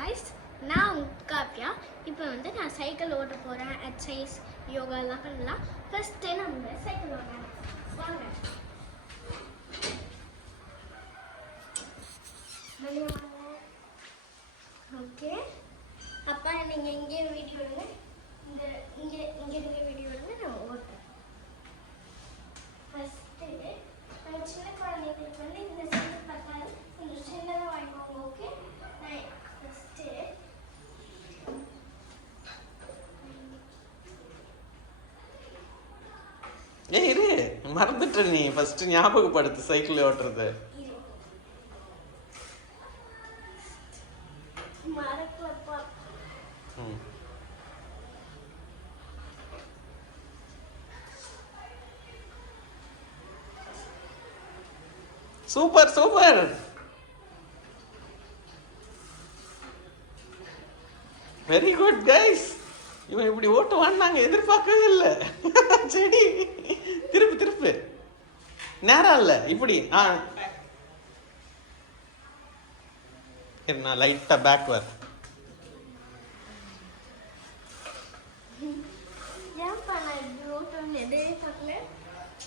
Guys, நான் காவ்யா. இப்போ நான் சைக்கிள் ஓட்ட போகிறேன். எக்ஸசைஸ் யோகா எல்லாம் பண்ணலாம். ஃபஸ்ட்டு நம்ம சைக்கிள் ஓட்டலாம். வாங்க. ஓகே, அப்போ நீங்கள் இங்கே வீடியோ எடுங்க, இங்கே இருக்க வீடியோ எடுங்க, நான் ஓட்டுறேன். ஃபஸ்ட்டு நம்ம சின்ன குழந்தைங்களுக்கு இந்த சைக்கிள் பார்த்தாலும் கொஞ்சம் சின்னதாக வாங்கிக்கோங்க. ஓகே, ஃபஸ்ட்டு இரு, மறந்துட்ட. நீ ஃபர்ஸ்ட் ஞாபகப்படுத்து சைக்கிள் ஓட்டுறது. Super super, very good guys. இவன் இப்படி ஓட்டுவான்னு நாங்கள் எதிர்பார்க்கவே இல்லை. சரி, திருப்பு திருப்பு, நேரம் இல்லை இப்படி. நான் லைட்டா பேக் வர.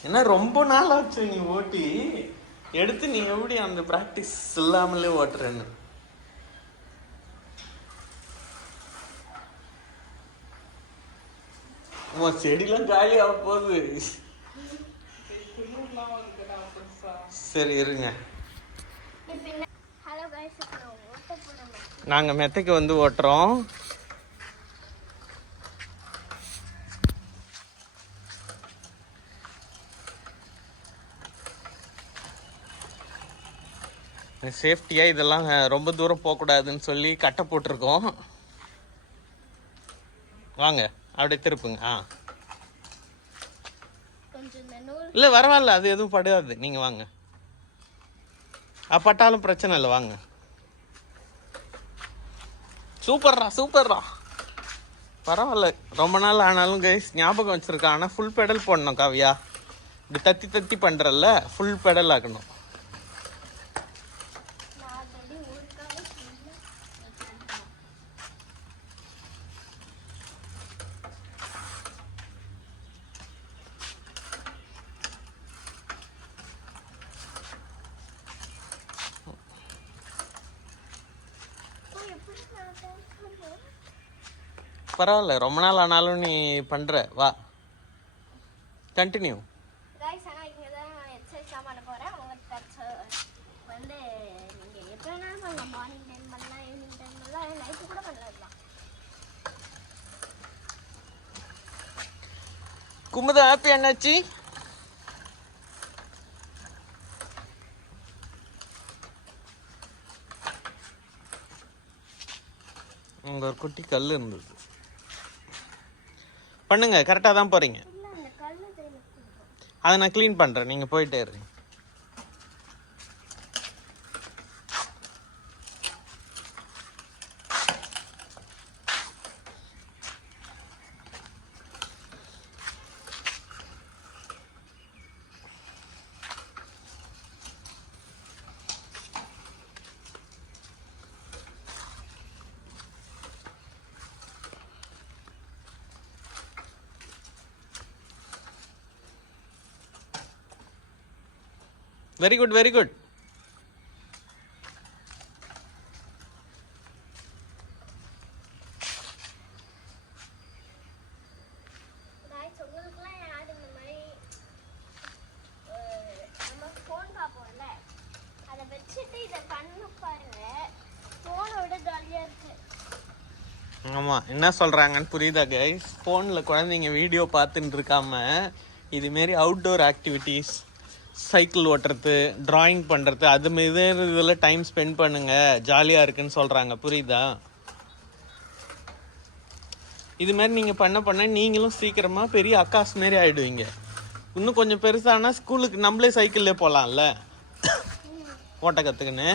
என்ன ரொம்ப நாள் ஆச்சு நீ ஓட்டி எடுத்து, நீ எப்படி அந்த பிராக்டிஸ் இல்லாமலே ஓட்டுறேன்னு. செடிலாம் காலி ஆக போகுது. சரி இருங்க, நாங்க மெத்தைக்கு ஓட்டுறோம். சேஃப்டியா இதெல்லாம் ரொம்ப தூரம் போகக்கூடாதுன்னு சொல்லி கட்டை போட்டிருக்கோம். வாங்க அப்படியே திருப்புங்க. இல்லை பரவாயில்ல, அது எதுவும் படாது. நீங்க வாங்க, பட்டாலும் பிரச்சனை இல்லை. வாங்க. சூப்பர்ரா சூப்பர்ரா, பரவாயில்ல. ரொம்ப நாள் ஆனாலும் கைஸ் ஞாபகம் வச்சிருக்கான். ஆனால் ஃபுல் பெடல் போடணும் காவியா. இப்படி தத்தி தத்தி பண்றல்ல, ஃபுல் பெடல் ஆக்கணும். பரவாயில்ல, ரொம்ப நாள் ஆனாலும் நீ பண்ற. வா, கண்டினியூ. குமுதா ஹாப்பி என்னாச்சு? அங்க ஒரு குட்டி கல் இருந்தது. பண்ணுங்க, கரெக்டாக தான் போறீங்க. அதை நான் க்ளீன் பண்றேன், நீங்க போயிட்டே இருங்க. Very good very good. ஆமா, என்ன சொல்றாங்கன்னு புரியுதா கைஸ்? போன்ல குழந்தைங்க வீடியோ பார்த்துட்டு இருக்காம இதுமாரி அவுட்டோர் ஆக்டிவிட்டீஸ், சைக்கிள் ஓட்டுறது, டிராயிங் பண்ணுறது, அது மீது இதில் டைம் ஸ்பெண்ட் பண்ணுங்க, ஜாலியாக இருக்குன்னு சொல்கிறாங்க. புரியுதா? இதுமாரி நீங்கள் பண்ண நீங்களும் சீக்கிரமாக பெரிய அக்காஸ் மாரி ஆகிடுவீங்க. இன்னும் கொஞ்சம் பெருசானா ஸ்கூலுக்கு நம்மளே சைக்கிள்லே போகலாம்ல, ஓட்ட கற்றுக்குன்னு.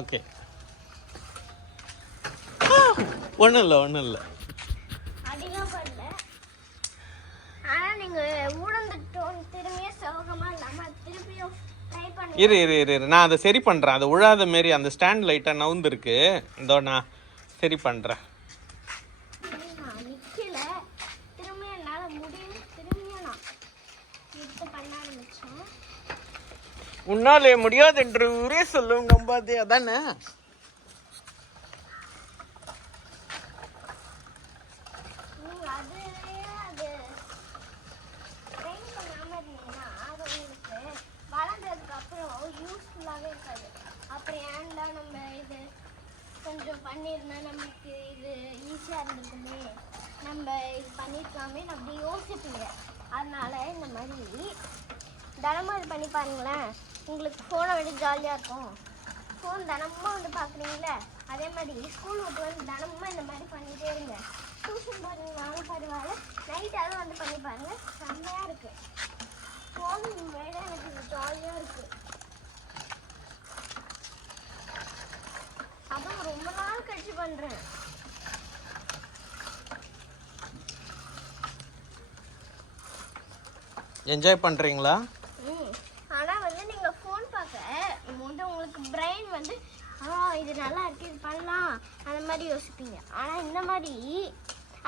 ஓகே, ஒன்றும் இல்லை ஒன்றும் இல்லை. அடிலாம் பண்ணல. ஆனால் நீங்கள் ஊழந்துட்டோம் திரும்பியே சோக இரு இரு இரு இரு நான் அதை சரி பண்ணுறேன். அதை உழாத மாரி அந்த ஸ்டாண்ட் லைட்டாக நவுந்துருக்கு. இதோ நான் சரி பண்ணுறேன். உன்னாலே முடியாது என்று ஊரே சொல்லும் நம்பாதே. அதானே அப்புறம் ஏன்டா நம்ம இது கொஞ்சம் பண்ணியிருந்தா நமக்கு இது ஈஸியாக இருந்திருக்குமே, நம்ம இது பண்ணியிருக்கலாமே அப்படி யோசிப்பீங்க. அதனால இந்த மாதிரி தினமும் இது பண்ணி பாருங்களேன், உங்களுக்கு ஃபோனை விட ஜாலியாக இருக்கும். ஃபோன் தினமும் வந்து பார்க்குறீங்களே, அதே மாதிரி ஸ்கூல் விட்டு வந்து தினமும் இந்த மாதிரி பண்ணிகிட்டே இருங்க. டியூஷன் போகிறீங்கனாலும் பரவாயில்ல, நைட்டாவது வந்து பண்ணி பாருங்கள், செம்மையாக இருக்குது. ஃபோன் விட எனக்கு ஜாலியாக இருக்குது. அதுவும் ரொம்ப நாள் கழிச்சு பண்றேன். என்ஜாய் பண்றீங்களா? ஆனா வந்து நீங்க ஃபோன் பார்க்க போது உங்களுக்கு பிரெயின் வந்து இது நல்லா இருக்கு, இது பண்ணலாம் அந்த மாதிரி யோசிப்பீங்க. ஆனா இந்த மாதிரி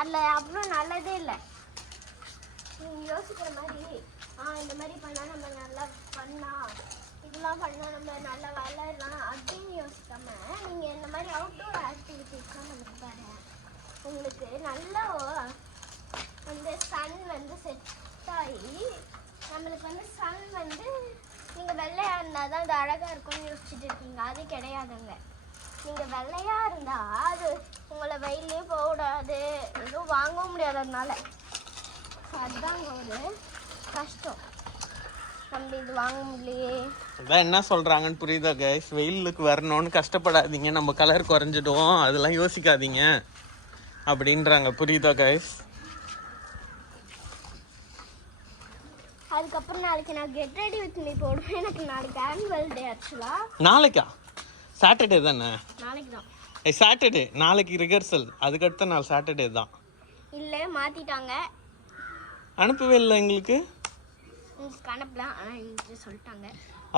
அதுல அவ்வளோ நல்லதே இல்லை. நீங்க யோசிக்கிற மாதிரி இந்த மாதிரி பண்ணா நம்ம நல்லா பண்ணலாம், இதெல்லாம் பண்ணால் நம்ம நல்லா வளரலாம் அப்படின்னு யோசிக்காம நீங்கள் இந்த மாதிரி அவுட்டோர் ஆக்டிவிட்டீஸ்லாம் பண்ணி பாருங்க. உங்களுக்கு நல்லா வந்து சன் வந்து செட் ஆகி நம்மளுக்கு வந்து சன் வந்து நீங்கள் வெள்ளையாக இருந்தால் தான் அது அழகாக இருக்கும்னு யோசிச்சுட்டு இருக்கீங்க. அது கிடையாதுங்க. நீங்கள் வெள்ளையாக இருந்தால் அது உங்களை வெயிலே போடாது, எதுவும் வாங்கவும் முடியாததுனால. அதுதாங்க ஒரு கஷ்டம். நம்ம இது வாங்க முடியலையே. அதான் என்ன சொல்றாங்கன்னு புரியுதா கைஸ்? வெயிலுக்கு வரணும்னு கஷ்டப்படாதீங்க, நம்ம கலர் குறைஞ்சிடும், அதெல்லாம் யோசிக்காதீங்க அப்படின்றாங்க. புரியுதா கைஸ்? அதுக்கப்புறம் நாளைக்கு நான் கெட் ரெடி வித் மீ போடுவேன். எனக்கு நாளைக்கு ஆனுவல் டே. ஆக்சுவலா நாளைக்கா? சாட்டர்டே தானே? நாளைக்கு தான். சாட்டர்டே. நாளைக்கு ரிஹர்சல், அதுக்கடுத்த நாள் சாட்டர்டே தான். இல்லை மாற்றிட்டாங்க. அனுப்பவே இல்லை எங்களுக்கு. அனுப்பலாம், ஆனால் எங்களுக்கு சொல்லிட்டாங்க.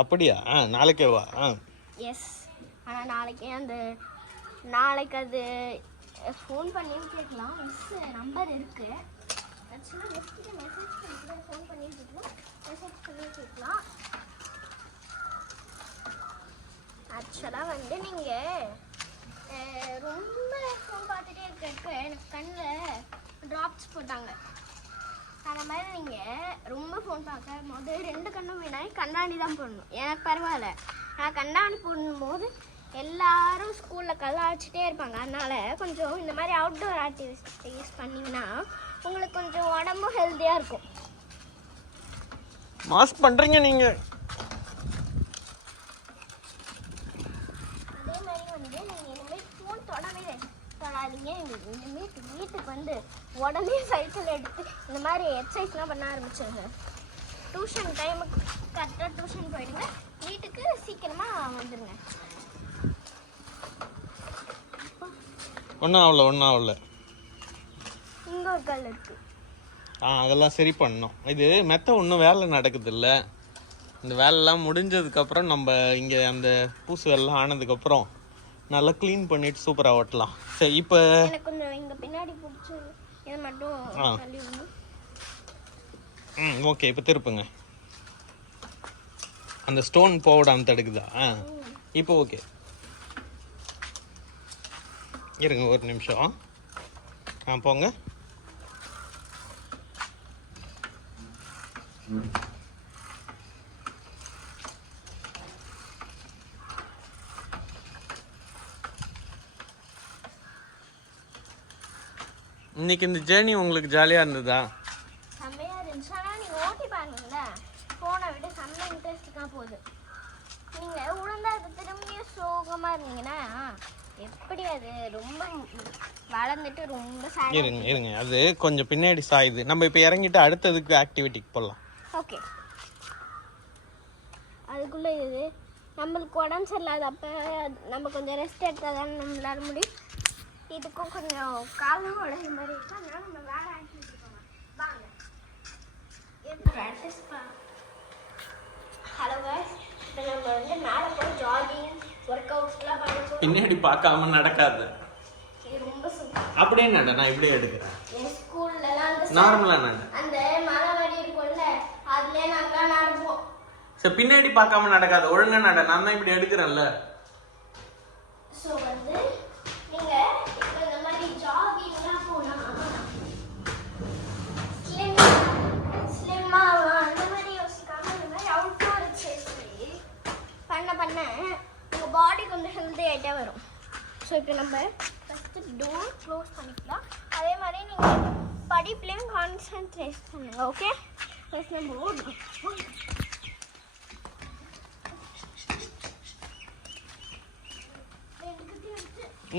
அப்படியா? நாளைக்கேவா? எஸ். ஆனால் நாளைக்கு அது ஃபோன் பண்ணி கேட்கலாம். மிஸ் நம்பர் இருக்கு. ஆக்சுவலாக மிஸ்கிட்ட மெசேஜ் பண்ணி ஃபோன் பண்ணி கேட்கலாம், மெசேஜ் பண்ணி கேட்கலாம். ஆக்சுவலாக வந்து நீங்கள் ரொம்ப ஃபோன் பார்த்துட்டே இருக்க எனக்கு கண்ணில் ட்ராப்ஸ் போட்டாங்க. அந்த மாதிரி நீங்கள் ரொம்ப ஃபோன் பார்க்க போது 2 கண்ணும் வேணாய் கண்ணாடி தான் போடணும். எனக்கு பரவாயில்ல, நான் கண்ணாடி போடும்போது எல்லாரும் ஸ்கூலில் கலாய்ச்சிட்டே இருப்பாங்க. அதனால் கொஞ்சம் இந்த மாதிரி அவுட்டோர் ஆக்டிவிட்டிஸ் பண்ணிங்கன்னா உங்களுக்கு கொஞ்சம் உடம்பும் ஹெல்த்தியாக இருக்கும். மாஸ்க் பண்ணுறீங்க நீங்கள். அதே மாதிரி வந்து நீங்கள் இனிமேல் ஃபோன் தொடாதீங்க. இனிமேல் வீட்டுக்கு வந்து உடனே சைக்கிள் எடுத்து இந்த மாதிரி எக்ஸசைஸ்லாம் பண்ண ஆரம்பிச்சிருங்க. டியூஷன் டைமுக்கு கரெக்டாக டியூஷன் போயிடுங்க, வீட்டுக்கு சீக்கிரமாக வந்துடுங்க. ஒன்றும் ஆகல. இங்கே ஒரு கல் இருக்குது. அதெல்லாம் சரி பண்ணணும். இது மெத்த இன்னும் வேலை நடக்குது இல்லை. இந்த வேலைலாம் முடிஞ்சதுக்கப்புறம் நம்ம இங்கே அந்த பூசு வேலைலாம் ஆனதுக்கப்புறம் நல்லா க்ளீன் பண்ணிட்டு சூப்பராக ஓட்டலாம். சரி, இப்போ எனக்கு கொஞ்சம் இங்கே பின்னாடி பிடிச்சி இதை மட்டும் தள்ளி விடணும். ஓகே. இப்போ திருப்புங்க. அந்த ஸ்டோன் போடாமல் தடுக்குதா? இப்போ ஓகே. இருங்க ஒரு நிமிஷம். போங்க. இன்னைக்கு இந்த ஜேர்னி உங்களுக்கு ஜாலியாக இருந்ததா? செம்மையாக இருந்துச்சு. ஆனால் நீங்கள் ஓட்டி பாருங்கள, ஃபோனை விட செம்ம இன்ட்ரெஸ்டிங்காக போகுது. நீங்கள் உளுந்தா திரும்பியும் சோகமாக இருந்தீங்கன்னா எப்படி அது ரொம்ப வளர்ந்துட்டு ரொம்ப இருங்க அது கொஞ்சம் பின்னாடி சாயுது. நம்ம இப்போ இறங்கிட்டு அடுத்ததுக்கு ஆக்டிவிட்டிக்கு போகலாம். ஓகே. அதுக்குள்ளே இது நம்மளுக்கு உடம்பு சரியில்லாத அப்போ நம்ம கொஞ்சம் ரெஸ்ட் எடுத்தால் தானே நம்மளால முடியும். இதுக்கும் கொஞ்சம் காலம் உடம்பு மாதிரி இருக்கும். அதனால நம்ம வேறு ஆக்டிவிட்டி போகலாம். வாங்க ப்ராக்டிஸ். ஹலோ காய்ஸ், இப்போ நம்ம ஒர்க் அவுட்ஸ்லாம் பண்ண போறோம். பின்னாடி பார்க்காம நடக்காது. இது ரொம்ப சூப்பர். அப்படியே நட, நான் இப்படியே எடுக்கிறேன். என் ஸ்கூல்லலாம் அந்த நார்மலா நட. அந்த மரவடி இருக்கும்ல அதுல நாங்க நடப்போம். சரி பின்னாடி பார்க்காம நடக்காது, ஒழுங்கா நட. நான் தான் இப்படி எடுக்கிறேன்ல. ஸோ வந்து நீங்க இப்போ இந்த மாதிரி ஜாகிங்லாம் போனா ஸ்லிம்மாக அந்த மாதிரி யோசிக்காம இந்த மாதிரி அவுட்டோர் எக்ஸசைஸ் பண்ண உங்கள் பாடி கொஞ்சம் ஹெல்த்தி ஆகிட்டே வரும். ஸோ இப்போ நம்ம ஃபஸ்ட்டு டோர் க்ளோஸ் பண்ணிக்கலாம். அதே மாதிரி நீங்கள் படிப்புலேயும் கான்சன்ட்ரேட் பண்ணுங்க. ஓகே ஃபஸ்ட் நம்ம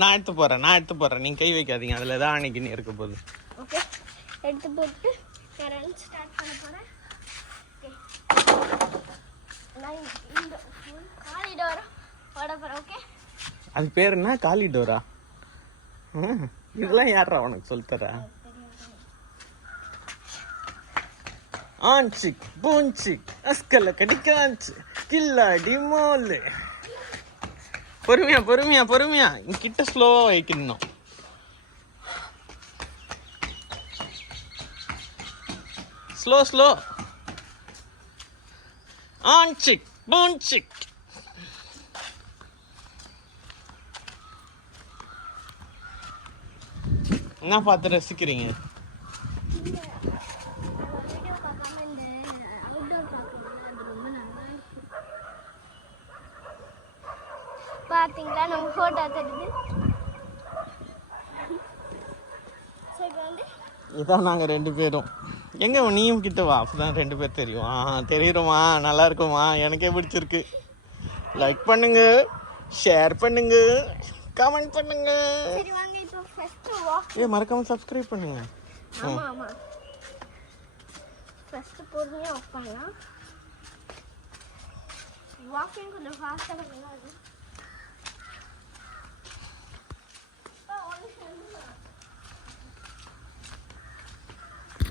நான் எடுத்து போறேன், நீங்க கை வைக்காதீங்க, அதுல தான் அன்னைக்கு இருக்க போகுது. ஓகே எடுத்து போட்டு நான் ரன் ஸ்டார்ட் பண்ண போறேன். ஓகே நான் இந்த ஃபுல் காரிடோர் ஓட போறேன். ஓகே அது பேர் என்ன? காலிடோரா? இதெல்லாம் யாரா உனக்கு சொல்லித்தரா? ஆன்சிக் பூன்சிக் அஸ்கல்ல கடிக்காச்சு கில்லாடி மோலு. பொறுமையா கிட்ட ஸ்லோவா வைக்கணும். ஸ்லோ ஆன்சிக் பூன்சிக். என்ன பார்த்து ரசிக்கிறீங்க? வீடியோ பார்க்காம இந்த அவுட்டோர் பார்க்கணும், அது ரொம்ப நல்லா இருக்கு. பார்த்தீங்களா நம்ம ஃபோட்டோ தெரியுது. ஸோ இப்போ வந்து இதான் நாங்கள் 2 பேரும். எங்க நீயும் கிட்ட வா, அப்பதான் 2 பேர் தெரியும். தெரியுமா? நல்லா இருக்குமா? எனக்கே பிடிச்சிருக்கு. லைக் பண்ணுங்க, ஷேர் பண்ணுங்க, கமெண்ட் பண்ணுங்க. சரி வாங்க இப்போ ஃபர்ஸ்ட் வாக். மறக்காம சப்ஸ்கிரைப் பண்ணுங்க. ஆமா ஃபர்ஸ்ட் பொறுமையா வாக் பண்ணலாம். வாக்கிங் கொஞ்சம் ஃபாஸ்ட்டாக பண்ணலாம். அது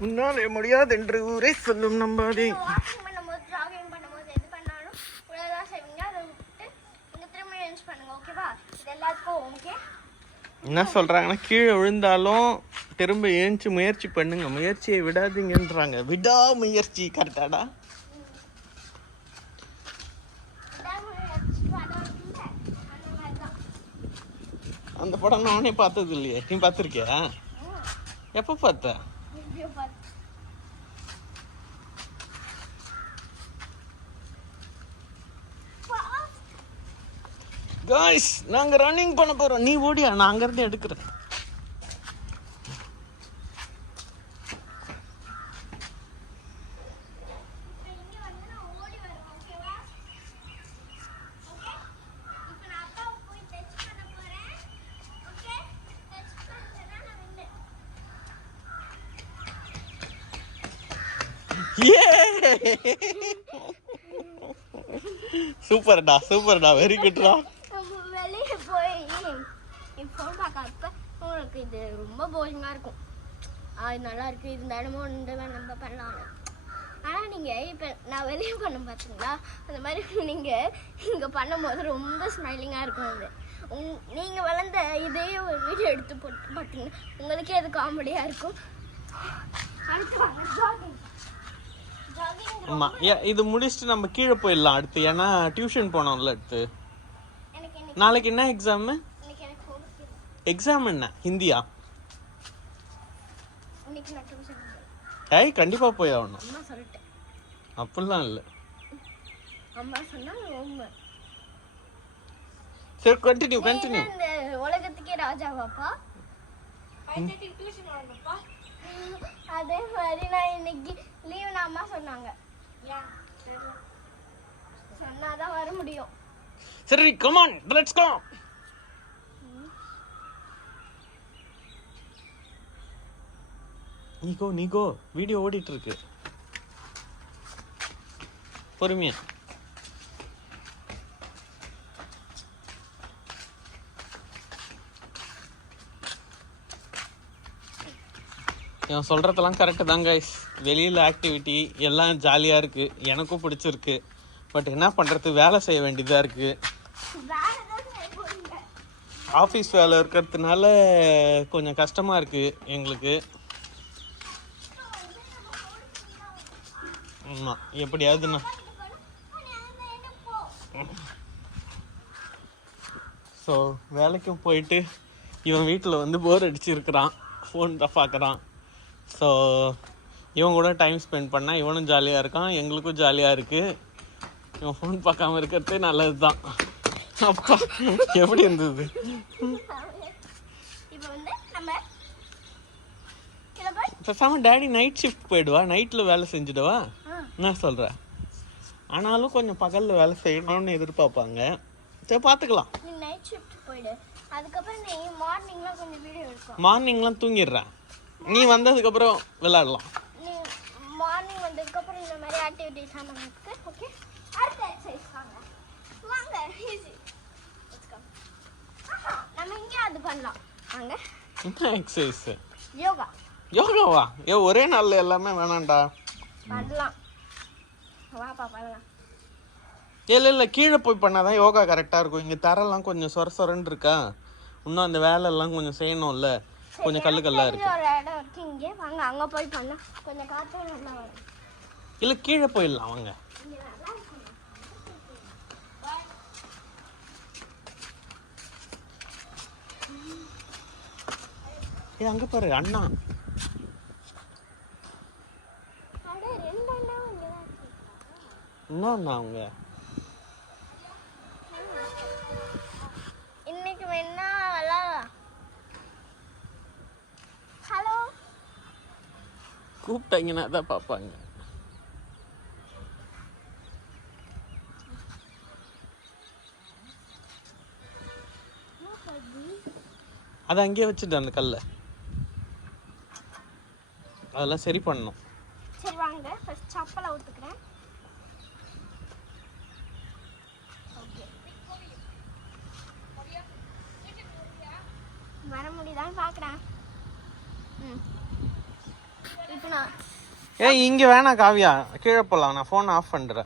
உன்னாலே முடியாது என்று ஊரே சொல்லும் நம்பாதே. வாக்கிங் பண்ணும்போது ஜாகிங் பண்ணும்போது எது பண்ணாலும் உடனே செய்வீங்க. அதை விட்டு நீங்கள் திரும்ப யூஸ் பண்ணுங்க. ஓகேவா? இது எல்லாத்துக்கும் ஓகே. என்ன சொல்றாங்கன்னா, கீழே விழுந்தாலும் திரும்ப ஏஞ்சி முயற்சி பண்ணுங்க, முயற்சியை விடாதீங்கன்றாங்க. விடாமுயற்சி கரெக்டாடா? அந்த படம் நானே பார்த்தது இல்லையே, நீ பார்த்துருக்கியா? எப்போ பார்த்த? காய்ஸ் நாங்க ரன்னிங் பண்ண போறோம். நீ ஓடியா, நான் அங்க இருந்து எடுக்கிறேன். சூப்பர்டா வெரி குட்டா. வெளியே போய் ஃபோன் பார்க்கறப்ப உங்களுக்கு இது ரொம்ப போரிங்காக இருக்கும். அது நல்லா இருக்கு, இந்த இடமும் நம்ம பண்ணலாம். ஆனால் நீங்கள் இப்போ நான் வெளியே பண்ண பார்த்தீங்களா, அந்த மாதிரி நீங்கள் இங்கே பண்ணும்போது ரொம்ப ஸ்மைலிங்காக இருக்கும். அது நீங்கள் வளர்ந்த இதே ஒரு வீடியோ எடுத்து போட்டு பார்த்தீங்கன்னா உங்களுக்கே அது காமெடியாக இருக்கும். அடுத்து வாங்க ஜாகிங். ஆமா, இது முடிச்சுட்டு நம்ம கீழே போயிடலாம் அடுத்து. ஏன்னா டியூஷன் போனோம்ல அடுத்து. நாளைக்கு என்ன எக்ஸாம்? எக்ஸாம் என்ன? ஹிந்தியா? ஏய் கண்டிப்பா போய் ஆகணும். அப்படிலாம் இல்லை. சரி கண்டினியூ. இந்த உலகத்துக்கே ராஜாவாப்பா. அதே மாதிரி நான் இன்னைக்கு லீவ் அம்மா சொன்னாங்க. சொன்னாதான் வர முடியும். சரி கம் ஆன் லெட்ஸ் கோ. நீகோ வீடியோ ஓடிட்டு இருக்கு. பொறுமையா. இவன் சொல்கிறதெல்லாம் கரெக்டு தான் கைஸ். வெளியில் ஆக்டிவிட்டி எல்லாம் ஜாலியாக இருக்குது, எனக்கும் பிடிச்சிருக்கு. பட் என்ன பண்ணுறது, வேலை செய்ய வேண்டியதாக இருக்குது. ஆஃபீஸ் வேலை இருக்கிறதுனால கொஞ்சம் கஷ்டமாக இருக்குது எங்களுக்கு. ஆமாம், எப்படியாவதுண்ணா. ஸோ வேலைக்கும் போயிட்டு இவன் வீட்டில் வந்து போர் அடிச்சிருக்கிறான், ஃபோன் தான் பார்க்குறான். ஸோ இவன் கூட டைம் ஸ்பெண்ட் பண்ணால் இவனும் ஜாலியாக இருக்கான், எங்களுக்கும் ஜாலியாக இருக்குது. இவன் ஃபோன் பார்க்காம இருக்கிறது நல்லது தான். அப்பா எப்படி இருந்தது? பேசாம டேடி நைட் ஷிஃப்ட் போயிடுவா, நைட்டில் வேலை செஞ்சுடுவா. என்ன சொல்கிற? ஆனாலும் கொஞ்சம் பகலில் வேலை செய்யணும்னு எதிர்பார்ப்பாங்க. சரி பார்த்துக்கலாம். நைட் ஷிஃப்ட் போயிடு, அதுக்கப்புறம் நீ மார்னிங்லாம் கொஞ்சம் வீடியோ எடுக்கலாம். மார்னிங்லாம் தூங்கிடுறேன், நீ வந்ததுக்கப்புறம் விளையாடலாம். நீ மார்னிங் வந்ததுக்கப்புறம் இந்த மாதிரி ஆக்டிவிட்டிஸ் நமக்கு ஓகே. அடுத்த எக்ஸசைஸ் வாங்க வாங்க, ஈஸி. நம்ம இங்கே அது பண்ணலாம் வாங்க. என்ன எக்ஸசைஸ்? யோகா. யோகாவா? ஒரே நாளில் எல்லாமே வேணாண்டா. பண்ணலாம், வாப்பா பண்ணலாம். இல்லை கீழே போய் பண்ணாதான் யோகா கரெக்டாக இருக்கும். இங்கே தரெல்லாம் கொஞ்சம் சொரன்னு இருக்கா, இன்னும் அந்த வேலையெல்லாம் கொஞ்சம் செய்யணும்ல, கொஞ்சம் கல்லாக இருக்கு. ஒரு இடம் இருக்கு இங்கே, வாங்க அங்கே போய் பண்ண கொஞ்சம் காற்று நல்லா வரும். இல்லை கீழே போயிடலாம் வாங்க. அங்கே பாரு அண்ணா. என்ன அண்ணா அவங்க? இன்னைக்கு வேணா விளாடலாம். ஹலோ கூப்பிட்டாங்கன்னா தான் பார்ப்பாங்க. அதை அங்கேயே வச்சுட்டு அந்த கல்லை அதெல்லாம் சரி பண்ணணும். சரி வாங்க, ஃபர்ஸ்ட் சப்பலை ஊத்துக்கிறேன். வர முடியுதான்னு பார்க்குறேன். இப்போ நான் இங்கே வேணாம் காவியா, கீழே போகலாம். நான் ஃபோன் ஆஃப் பண்ணுறேன்.